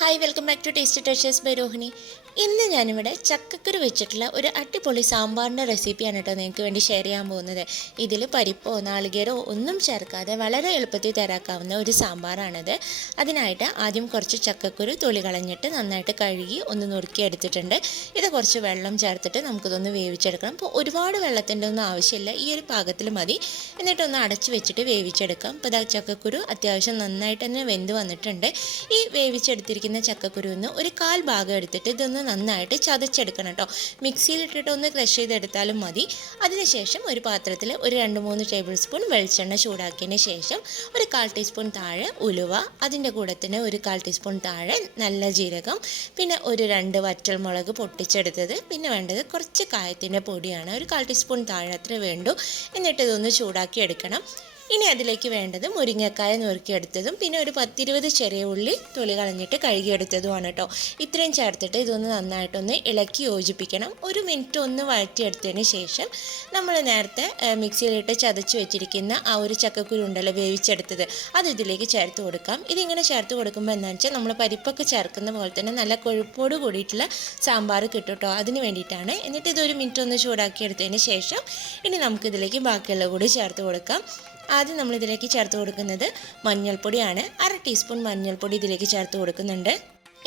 Hi welcome back to tasty touches by Rohini. ഇന്ന് ഞാനിവിടെ ചക്കക്കുരു വെച്ചിട്ടുള്ള ഒരു അടിപൊളി സാമ്പാറിൻ്റെ റെസിപ്പിയാണ് കേട്ടോ നിങ്ങൾക്ക് വേണ്ടി ഷെയർ ചെയ്യാൻ പോകുന്നത്. ഇതിൽ പരിപ്പോ നാളികേരോ ഒന്നും ചേർക്കാതെ വളരെ എളുപ്പത്തിൽ തയ്യാറാക്കാവുന്ന ഒരു സാമ്പാറാണിത്. അതിനായിട്ട് ആദ്യം കുറച്ച് ചക്കക്കുരു തൊലി കളഞ്ഞിട്ട് നന്നായിട്ട് കഴുകി ഒന്ന് നുറുക്കി എടുത്തിട്ടുണ്ട്. ഇത് കുറച്ച് വെള്ളം ചേർത്തിട്ട് നമുക്കിതൊന്ന് വേവിച്ചെടുക്കണം. അപ്പോൾ ഒരുപാട് വെള്ളത്തിൻ്റെ ഒന്നും ആവശ്യമില്ല, ഈ ഒരു പാകത്തിൽ മതി. എന്നിട്ടൊന്ന് അടച്ച് വെച്ചിട്ട് വേവിച്ചെടുക്കാം. അപ്പോൾ ഇതാ ചക്കക്കുരു അത്യാവശ്യം നന്നായിട്ട് തന്നെ വെന്ത് വന്നിട്ടുണ്ട്. ഈ വേവിച്ചെടുത്തിരിക്കുന്ന ചക്കക്കുരുന്ന് ഒരു 1/4 ഭാഗം എടുത്തിട്ട് ഇതൊന്ന് നന്നായിട്ട് ചതച്ചെടുക്കണം കേട്ടോ. മിക്സിയിലിട്ടിട്ട് ഒന്ന് ക്രഷ് ചെയ്തെടുത്താലും മതി. അതിനുശേഷം ഒരു പാത്രത്തിൽ ഒരു 2-3 ടേബിൾ സ്പൂൺ വെളിച്ചെണ്ണ ചൂടാക്കിയതിന് ശേഷം ഒരു 1/4 ടീസ്പൂൺ താഴെ ഉലുവ, അതിൻ്റെ കൂടെ തന്നെ ഒരു 1/4 ടീസ്പൂൺ താഴെ നല്ല ജീരകം, പിന്നെ ഒരു 2 വറ്റൽമുളക് പൊട്ടിച്ചെടുത്തത്, പിന്നെ വേണ്ടത് കുറച്ച് കായത്തിൻ്റെ പൊടിയാണ്, ഒരു 1/4 ടീസ്പൂൺ താഴെ അത്ര വേണ്ടു. എന്നിട്ട് ഇതൊന്ന് ചൂടാക്കി എടുക്കണം. ഇനി അതിലേക്ക് വേണ്ടത് മുരിങ്ങക്കായ നുറുക്കിയെടുത്തതും പിന്നെ ഒരു 10-20 ചെറിയ ഉള്ളി തൊലി കളഞ്ഞിട്ട് കഴുകിയെടുത്തതുമാണ് കേട്ടോ. ഇത്രയും ചേർത്തിട്ട് ഇതൊന്ന് നന്നായിട്ടൊന്ന് ഇളക്കി യോജിപ്പിക്കണം. 1 മിനിറ്റ് ഒന്ന് വഴറ്റിയെടുത്തതിന് ശേഷം നമ്മൾ നേരത്തെ മിക്സിയിലിട്ട് ചതച്ച് വെച്ചിരിക്കുന്ന ആ ഒരു ചക്കക്കുരു ഉണ്ടല്ലോ വേവിച്ചെടുത്തത്, അത് ഇതിലേക്ക് ചേർത്ത് കൊടുക്കാം. ഇതിങ്ങനെ ചേർത്ത് കൊടുക്കുമ്പോൾ എന്താണെന്ന് വെച്ചാൽ നമ്മൾ പരിപ്പൊക്കെ ചേർക്കുന്ന പോലെ തന്നെ നല്ല കൊഴുപ്പോട് കൂടിയിട്ടുള്ള സാമ്പാർ കിട്ടും കേട്ടോ. അതിന് വേണ്ടിയിട്ടാണ്. എന്നിട്ട് ഇത് 1 മിനിറ്റ് ഒന്ന് ചൂടാക്കിയെടുത്തതിന് ശേഷം ഇനി നമുക്കിതിലേക്ക് ബാക്കിയുള്ള കൂടി ചേർത്ത് കൊടുക്കാം. ആദ്യം നമ്മളിതിലേക്ക് ചേർത്ത് കൊടുക്കുന്നത് മഞ്ഞൾപ്പൊടിയാണ്. 1/2 ടീസ്പൂൺ മഞ്ഞൾപ്പൊടി ഇതിലേക്ക് ചേർത്ത് കൊടുക്കുന്നുണ്ട്.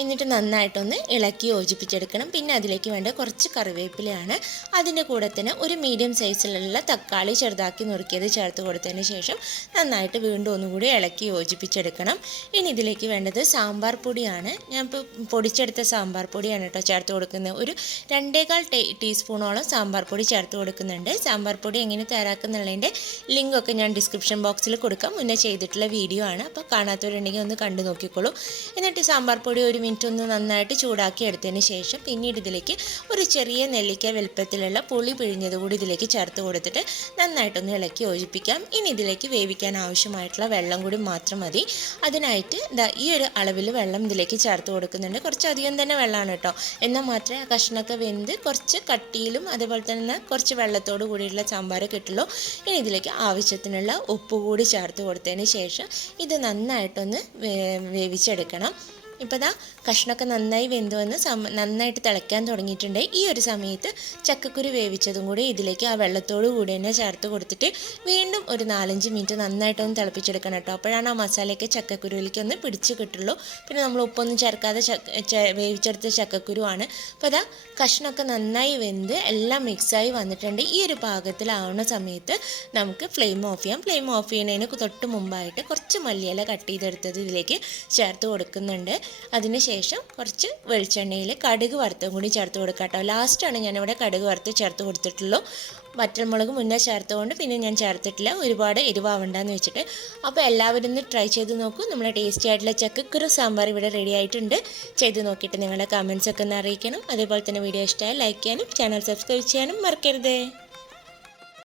എന്നിട്ട് നന്നായിട്ടൊന്ന് ഇളക്കി യോജിപ്പിച്ചെടുക്കണം. പിന്നെ അതിലേക്ക് വേണ്ട കുറച്ച് കറിവേപ്പിലയാണ്. അതിൻ്റെ കൂടെ തന്നെ ഒരു മീഡിയം സൈസിലുള്ള തക്കാളി ചെറുതാക്കി നുറുക്കിയത് ചേർത്ത് കൊടുത്തതിന് ശേഷം നന്നായിട്ട് വീണ്ടും ഒന്നുകൂടി ഇളക്കി യോജിപ്പിച്ചെടുക്കണം. ഇനി ഇതിലേക്ക് വേണ്ടത് സാമ്പാർ പൊടിയാണ്. ഞാൻ ഇപ്പോൾ പൊടിച്ചെടുത്ത സാമ്പാർ പൊടിയാണ് കേട്ടോ ചേർത്ത് കൊടുക്കുന്നത്. ഒരു 2.25 ടീസ്പൂണോളം സാമ്പാർ പൊടി ചേർത്ത് കൊടുക്കുന്നുണ്ട്. സാമ്പാർ പൊടി എങ്ങനെ തയ്യാറാക്കുന്നുള്ളതിൻ്റെ ലിങ്കൊക്കെ ഞാൻ ഡിസ്ക്രിപ്ഷൻ ബോക്സിൽ കൊടുക്കാം. മുന്നേ ചെയ്തിട്ടുള്ള വീഡിയോ ആണ്, അപ്പോൾ കാണാത്തവരുണ്ടെങ്കിൽ ഒന്ന് കണ്ടു നോക്കിക്കോളൂ. എന്നിട്ട് സാമ്പാർ പൊടി 1 മിനിറ്റ് ഒന്ന് നന്നായിട്ട് ചൂടാക്കി എടുത്തതിന് ശേഷം പിന്നീട് ഇതിലേക്ക് ഒരു ചെറിയ നെല്ലിക്ക വലുപ്പത്തിലുള്ള പുളി പിഴിഞ്ഞത് കൂടി ഇതിലേക്ക് ചേർത്ത് കൊടുത്തിട്ട് നന്നായിട്ടൊന്ന് ഇളക്കി യോജിപ്പിക്കാം. ഇനി ഇതിലേക്ക് വേവിക്കാൻ ആവശ്യമായിട്ടുള്ള വെള്ളം കൂടി മാത്രം മതി. അതിനായിട്ട് ഈ ഒരു അളവിൽ വെള്ളം ഇതിലേക്ക് ചേർത്ത് കൊടുക്കുന്നുണ്ട്. കുറച്ചധികം തന്നെ വെള്ളമാണ് കേട്ടോ, എന്നാൽ മാത്രമേ ആ കഷ്ണമൊക്കെ വെന്ത് കുറച്ച് കട്ടിയിലും അതേപോലെ തന്നെ കുറച്ച് വെള്ളത്തോട് കൂടിയുള്ള സാമ്പാർ കിട്ടുള്ളൂ. ഇനി ഇതിലേക്ക് ആവശ്യത്തിനുള്ള ഉപ്പ് കൂടി ചേർത്ത് കൊടുത്തതിന് ശേഷം ഇത് നന്നായിട്ടൊന്ന് വേവിച്ചെടുക്കണം. ഇപ്പോൾ ദാ കഷ്ണമൊക്കെ നന്നായി വെന്ത് വന്ന് നന്നായിട്ട് തിളയ്ക്കാൻ തുടങ്ങിയിട്ടുണ്ട്. ഈ ഒരു സമയത്ത് ചക്കക്കുരു വേവിച്ചതും കൂടി ഇതിലേക്ക് ആ വെള്ളത്തോടു കൂടി തന്നെ ചേർത്ത് കൊടുത്തിട്ട് വീണ്ടും ഒരു 4-5 മിനിറ്റ് നന്നായിട്ടൊന്ന് തിളപ്പിച്ചെടുക്കണം കേട്ടോ. അപ്പോഴാണ് ആ മസാലയൊക്കെ ചക്കക്കുരുവിലേക്ക് ഒന്ന് പിടിച്ച് കിട്ടുള്ളൂ. പിന്നെ നമ്മൾ ഉപ്പൊന്നും ചേർക്കാതെ വേവിച്ചെടുത്ത ചക്കക്കുരുവാണ്. അപ്പോൾ അതാ കഷ്ണമൊക്കെ നന്നായി വെന്ത് എല്ലാം മിക്സായി വന്നിട്ടുണ്ട്. ഈ ഒരു പാകത്തിലാവുന്ന സമയത്ത് നമുക്ക് ഫ്ലെയിം ഓഫ് ചെയ്യാം. ഫ്ലെയിം ഓഫ് ചെയ്യുന്നതിന് തൊട്ട് മുമ്പായിട്ട് കുറച്ച് മല്ലിയില കട്ട് ചെയ്തെടുത്തത് ഇതിലേക്ക് ചേർത്ത് കൊടുക്കുന്നുണ്ട്. അതിനുശേഷം കുറച്ച് വെളിച്ചെണ്ണയിൽ കടുക് വറുത്തും കൂടി ചേർത്ത് കൊടുക്കാം കേട്ടോ. ലാസ്റ്റാണ് ഞാനിവിടെ കടുക് വറുത്ത് ചേർത്ത് കൊടുത്തിട്ടുള്ളൂ. വറ്റൽമുളക് മുന്നേ ചേർത്തുകൊണ്ട് പിന്നെ ഞാൻ ചേർത്തിട്ടില്ല, ഒരുപാട് എരിവാവണ്ടെന്ന് വെച്ചിട്ട്. അപ്പോൾ എല്ലാവരും ഒന്ന് ട്രൈ ചെയ്ത് നോക്കൂ. നമ്മളെ ടേസ്റ്റി ആയിട്ടുള്ള ചക്കക്കുരു സാമ്പാർ ഇവിടെ റെഡി ആയിട്ടുണ്ട്. ചെയ്ത് നോക്കിയിട്ട് നിങ്ങളുടെ കമൻസൊക്കെ ഒന്ന് അറിയിക്കണം. അതേപോലെ തന്നെ വീഡിയോ ഇഷ്ടമായി ലൈക്ക് ചെയ്യാനും ചാനൽ സബ്സ്ക്രൈബ് ചെയ്യാനും മറക്കരുത്.